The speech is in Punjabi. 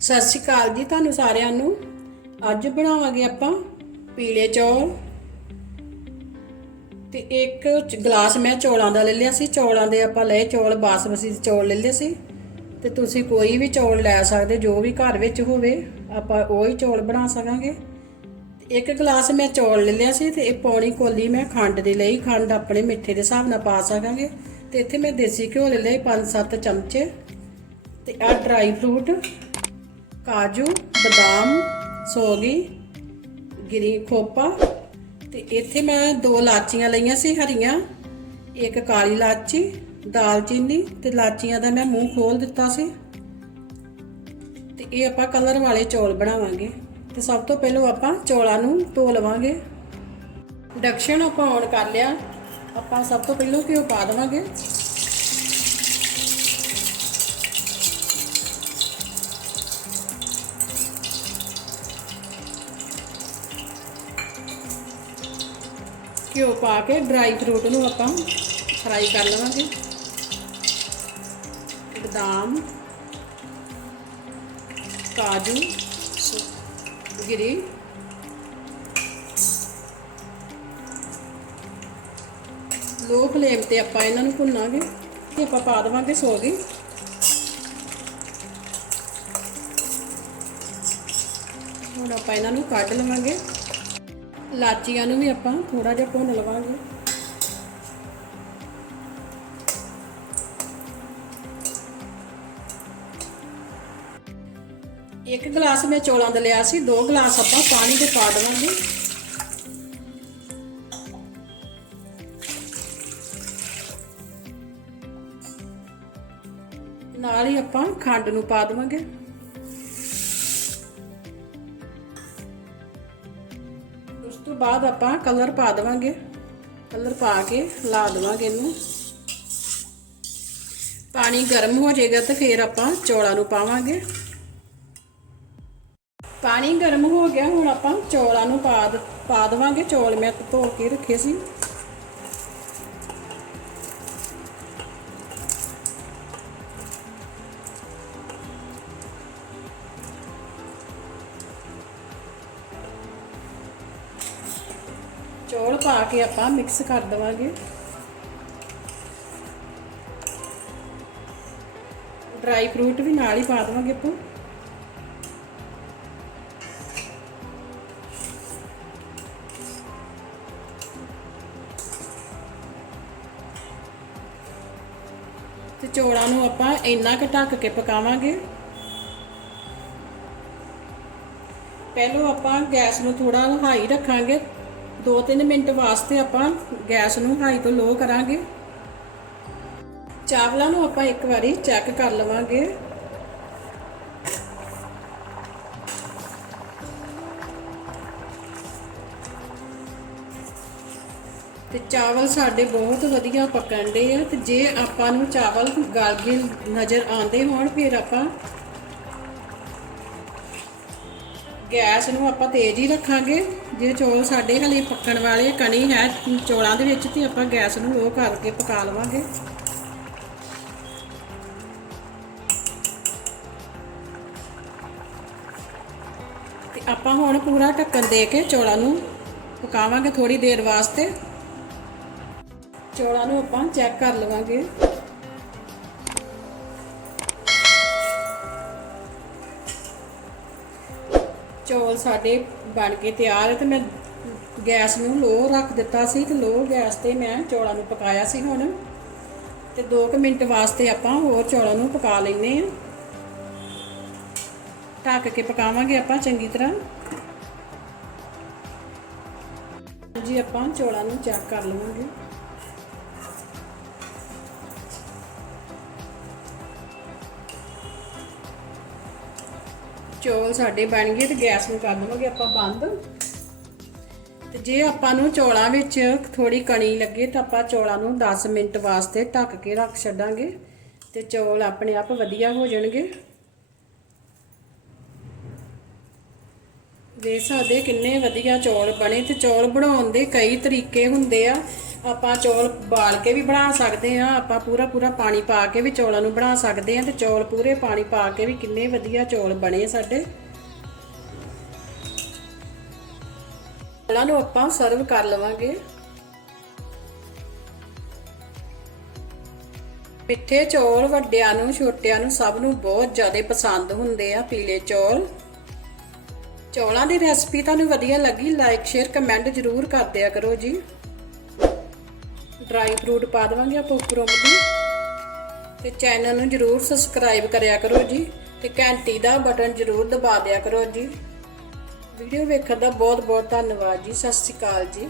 ਸਤਿ ਸ਼੍ਰੀ ਅਕਾਲ ਜੀ ਤੁਹਾਨੂੰ ਸਾਰਿਆਂ ਨੂੰ। ਅੱਜ ਬਣਾਵਾਂਗੇ ਆਪਾਂ ਪੀਲੇ ਚੌਲ। ਤੇ ਇੱਕ ਚ- ਗਲਾਸ ਮੈਂ ਚੌਲਾਂ ਦਾ ਲੈ ਲਿਆ ਸੀ। ਚੌਲਾਂ ਦੇ ਆਪਾਂ ਲਏ ਚੌਲ, ਬਾਸਮਤੀ ਚੌਲ ਲੈ ਲਏ ਸੀ। ਤੇ ਤੁਸੀਂ ਕੋਈ ਵੀ ਚੌਲ ਲੈ ਸਕਦੇ, ਜੋ ਵੀ ਘਰ ਵਿੱਚ ਹੋਵੇ, ਆਪਾਂ ਉਹ ਹੀ ਚੌਲ ਬਣਾ ਸਕਾਂਗੇ। ਤੇ ਇੱਕ ਗਲਾਸ ਮੈਂ ਚੌਲ ਲੈ ਲਿਆ ਸੀ ਤੇ ਇਹ ਪੌਣੀ ਕੋਲੀ ਮੈਂ ਖੰਡ ਦੀ ਲਈ। ਖੰਡ ਆਪਣੇ ਮਿੱਠੇ ਦੇ ਹਿਸਾਬ ਨਾਲ ਪਾ ਸਕਾਂਗੇ। ਤੇ ਇੱਥੇ ਮੈਂ ਦੇਸੀ ਘਿਓ ਲੈ ਲਏ 5-7 ਚਮਚੇ। ਤੇ ਆ ਡਰਾਈ ਫਰੂਟ ਕਾਜੂ, ਬਦਾਮ, ਸੋਗੀ, ਗਿਰੀ ਖੋਪਾ ਤੇ ਇੱਥੇ ਮੈਂ ਦੋ ਲਾਚੀਆਂ ਲਈਆਂ ਸੀ ਹਰੀਆਂ, ਇੱਕ ਕਾਲੀ ਲਾਚੀ ਦਾਲਚੀਨੀ ਤੇ ਲਾਚੀਆਂ ਦਾ ਮੈਂ ਮੂੰਹ ਖੋਲ ਦਿੱਤਾ ਸੀ। ਤੇ ਇਹ ਆਪਾਂ ਕਲਰ ਵਾਲੇ ਚੌਲ ਬਣਾਵਾਂਗੇ ਤੇ ਸਭ ਤੋਂ ਪਹਿਲਾਂ ਆਪਾਂ ਚੌਲਾਂ ਨੂੰ ਧੋ ਲਵਾਂਗੇ। ਡਕਸ਼ਨ ਆਪਾਂ ਔਨ ਕਰ ਲਿਆ। ਆਪਾਂ ਸਭ ਤੋਂ ਪਹਿਲਾਂ ਘਿਓ ਪਾ ਦੇਵਾਂਗੇ। ਘਿਓ ਪਾ ਕੇ ਡਰਾਈ ਫਰੂਟ ਨੂੰ ਆਪਾਂ ਫਰਾਈ ਕਰ ਲਵਾਂਗੇ। ਬਦਾਮ, ਕਾਜੂ, ਗਿਰੀ। ਲੋ ਫਲੇਮ ਤੇ ਆਪਾਂ ਇਹਨਾਂ ਨੂੰ ਭੁੰਨਾਂਗੇ ਤੇ ਆਪਾਂ ਪਾ ਦੇਵਾਂਗੇ ਸੋਗੀ। ਹੁਣ ਆਪਾਂ ਇਹਨਾਂ ਨੂੰ ਕੱਢ ਲਵਾਂਗੇ। ਲਾਚੀਆਂ ਨੂੰ ਵੀ ਆਪਾਂ ਥੋੜਾ ਜਿਹਾ ਭੁੰਨ ਲਵਾਂਗੇ। ਇੱਕ ਗਲਾਸ ਮੈਂ ਚੌਲਾਂ ਦਾ ਲਿਆ ਸੀ, ਦੋ ਗਲਾਸ ਆਪਾਂ ਪਾਣੀ ਦੇ ਪਾ ਦੇਵਾਂਗੇ। ਨਾਲ ਹੀ ਆਪਾਂ ਖੰਡ ਨੂੰ ਪਾ ਦੇਵਾਂਗੇ। ਬਾਅਦ ਆਪਾਂ ਕਲਰ ਪਾ ਦੇਵਾਂਗੇ। ਕਲਰ ਪਾ ਕੇ ਲਾ ਦੇਵਾਂਗੇ ਇਹਨੂੰ। ਪਾਣੀ ਗਰਮ ਹੋ ਜਾਏਗਾ ਤੇ ਫਿਰ ਆਪਾਂ ਚੌਲਾਂ ਨੂੰ ਪਾਵਾਂਗੇ। ਪਾਣੀ ਗਰਮ ਹੋ ਗਿਆ, ਹੁਣ ਆਪਾਂ ਚੌਲਾਂ ਨੂੰ ਪਾ ਪਾ ਦੇਵਾਂਗੇ। ਚੌਲ ਮੈਂ ਧੋ ਕੇ ਰੱਖੇ ਸੀ। ਚੌਲ ਪਾ ਕੇ ਆਪਾਂ ਮਿਕਸ ਕਰ ਦੇਵਾਂਗੇ ਡਰਾਈ ਫਰੂਟ ਵੀ ਨਾਲ ਹੀ ਪਾ ਦੇਵਾਂਗੇ ਆਪਾਂ ਤੇ ਚੌਲਾਂ ਨੂੰ ਆਪਾਂ ਇੰਨਾ ਕੁ ਢੱਕ ਕੇ ਪਕਾਵਾਂਗੇ ਪਹਿਲਾਂ ਆਪਾਂ ਗੈਸ ਨੂੰ ਥੋੜਾ ਹਾਈ ਰੱਖਾਂਗੇ 2-3 ਮਿੰਟ ਵਾਸਤੇ ਆਪਾਂ ਗੈਸ ਨੂੰ ਹਾਈ ਤੋਂ ਲੋ ਕਰਾਂਗੇ। ਚਾਵਲਾਂ ਨੂੰ ਆਪਾਂ ਇੱਕ ਵਾਰੀ ਚੈੱਕ ਕਰ ਲਵਾਂਗੇ। ਤੇ ਚਾਵਲ ਸਾਡੇ ਬਹੁਤ ਵਧੀਆ ਪੱਕਣ ਦੇ ਆ ਤੇ ਜੇ ਆਪਾਂ ਨੂੰ ਚਾਵਲ ਗਲ ਗਏ ਨਜ਼ਰ ਆਉਂਦੇ ਹੋਣ, ਫਿਰ ਆਪਾਂ ਗੈਸ ਨੂੰ ਆਪਾਂ ਤੇਜ਼ ਹੀ ਰੱਖਾਂਗੇ। ਜੇ ਚੌਲ ਸਾਡੇ ਹਲੇ ਪੱਕਣ ਵਾਲੇ ਕਣੀ ਹੈ, ਚੌਲਾਂ ਦੇ ਵਿੱਚ ਤੇ ਆਪਾਂ ਗੈਸ ਨੂੰ ਲੋ ਕਰਕੇ ਪਕਾ ਲਵਾਂਗੇ। ਤੇ ਆਪਾਂ ਹੁਣ ਪੂਰਾ ਢੱਕਣ ਦੇ ਕੇ ਚੌਲਾਂ ਨੂੰ ਪਕਾਵਾਂਗੇ ਥੋੜੀ ਦੇਰ ਵਾਸਤੇ। ਚੌਲਾਂ ਨੂੰ ਆਪਾਂ ਚੈੱਕ ਕਰ ਲਵਾਂਗੇ। ਚੌਲ ਸਾਡੇ ਬਣ ਕੇ ਤਿਆਰ ਹੈ ਤੇ ਮੈਂ ਗੈਸ ਨੂੰ ਲੋ ਰੱਖ ਦਿੱਤਾ ਸੀ ਤੇ ਲੋ ਗੈਸ ਤੇ ਮੈਂ ਚੌਲਾਂ ਨੂੰ ਪਕਾਇਆ ਸੀ ਹੁਣ। ਤੇ 2 ਮਿੰਟ ਵਾਸਤੇ ਆਪਾਂ ਹੋਰ ਚੌਲਾਂ ਨੂੰ ਪਕਾ ਲੈਨੇ ਆ ਢੱਕ ਕੇ ਪਕਾਵਾਂਗੇ ਆਪਾਂ ਚੰਗੀ ਤਰ੍ਹਾਂ। ਜੀ, ਆਪਾਂ ਚੌਲਾਂ ਨੂੰ ਚੈੱਕ ਕਰ ਲਵਾਂਗੇ। ਚੌਲ ਸਾਡੇ ਬਣ ਗਏ ਤੇ ਗੈਸ ਨੂੰ ਕਰ ਦਵਾਂਗੇ ਆਪਾਂ ਬੰਦ। ਤੇ ਜੇ ਆਪਾਂ ਨੂੰ ਚੌਲਾਂ ਵਿੱਚ ਥੋੜੀ ਕਣੀ ਲੱਗੇ ਤਾਂ ਆਪਾਂ ਚੌਲਾਂ ਨੂੰ 10 ਮਿੰਟ ਵਾਸਤੇ ਢੱਕ ਕੇ ਰੱਖ ਛੱਡਾਂਗੇ ਤੇ ਚੌਲ ਆਪਣੇ ਆਪ ਵਧੀਆ ਹੋ ਜਾਣਗੇ। ਵੇਖ ਸਕਦੇ ਕਿੰਨੇ ਵਧੀਆ ਚੌਲ ਬਣੇ ਤੇ ਚੌਲ ਬਣਾਉਣ ਦੇ ਕਈ ਤਰੀਕੇ ਹੁੰਦੇ ਆ। ਆਪਾਂ ਚੌਲ ਬਾਲ ਕੇ ਵੀ ਬਣਾ ਸਕਦੇ ਆ ਆਪਾਂ ਪੂਰਾ ਪੂਰਾ ਪਾਣੀ ਪਾ ਕੇ ਵੀ ਚੌਲਾਂ ਨੂੰ ਬਣਾ ਸਕਦੇ ਆ ਤੇ ਚੌਲ ਪੂਰੇ ਪਾਣੀ ਪਾ ਕੇ ਵੀ ਕਿੰਨੇ ਵਧੀਆ ਚੌਲ ਬਣੇ ਸਾਡੇ। ਚੌਲਾਂ ਨੂੰ ਆਪਾਂ ਸਰਵ ਕਰ ਲਵਾਂਗੇ। ਮਿੱਠੇ ਚੌਲ ਵੱਡਿਆਂ ਨੂੰ, ਛੋਟਿਆਂ ਨੂੰ ਸਭ ਨੂੰ ਬਹੁਤ ਜ਼ਿਆਦਾ ਪਸੰਦ ਹੁੰਦੇ ਆ ਪੀਲੇ ਚੌਲ। ਚੌਲਾਂ ਦੀ ਰੈਸਪੀ ਤੁਹਾਨੂੰ ਵਧੀਆ ਲੱਗੀ ਲਾਈਕ ਸ਼ੇਅਰ ਕਮੈਂਟ ਜ਼ਰੂਰ ਕਰ ਦਿਆ ਕਰੋ ਜੀ। ਡਰਾਈ ਫਰੂਟ ਪਾ ਦੇਵਾਂਗੇ ਆਪਾਂ ਉੱਪਰੋਂ ਦੀ ਤੇ ਚੈਨਲ ਨੂੰ ਜ਼ਰੂਰ ਸਬਸਕ੍ਰਾਈਬ ਕਰਿਆ ਕਰੋ ਜੀ ਤੇ ਘੰਟੀ ਦਾ ਬਟਨ ਜ਼ਰੂਰ ਦਬਾ ਦਿਆ ਕਰੋ ਜੀ। ਵੀਡੀਓ ਵੇਖਣ ਦਾ ਬਹੁਤ ਬਹੁਤ ਧੰਨਵਾਦ ਜੀ, ਸਤਿ ਸ਼੍ਰੀ ਅਕਾਲ ਜੀ।